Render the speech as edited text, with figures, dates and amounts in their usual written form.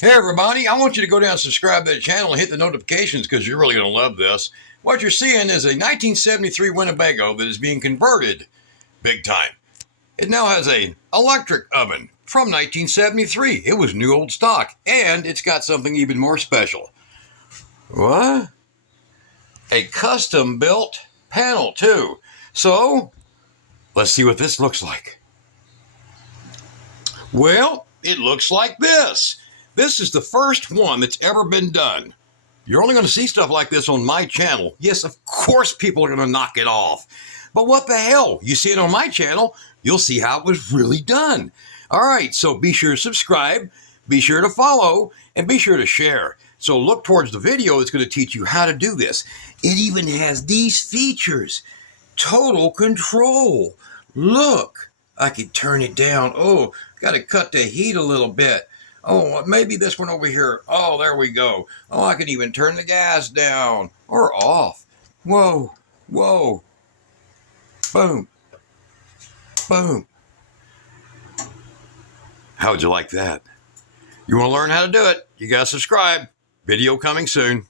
Hey everybody, I want you to go down and subscribe to the channel and hit the notifications because you're really going to love this. What you're seeing is a 1973 Winnebago that is being converted big time. It now has an electric oven from 1973. It was new old stock, and it's got something even more special. What? A custom built panel too. So, let's see what this looks like. Well, it looks like this. This is the first one that's ever been done. You're only going to see stuff like this on my channel. Yes, of course people are going to knock it off. But what the hell? You see it on my channel, you'll see how it was really done. All right, so be sure to subscribe, be sure to follow, and be sure to share. So look towards the video that's going to teach you how to do this. It even has these features. Total control. Look, I can turn it down. Oh, got to cut the heat a little bit. Oh, maybe this one over here. Oh, there we go. Oh, I can even turn the gas down or off. Whoa, whoa. Boom, boom. How would you like that? You want to learn how to do it? You got to subscribe. Video coming soon.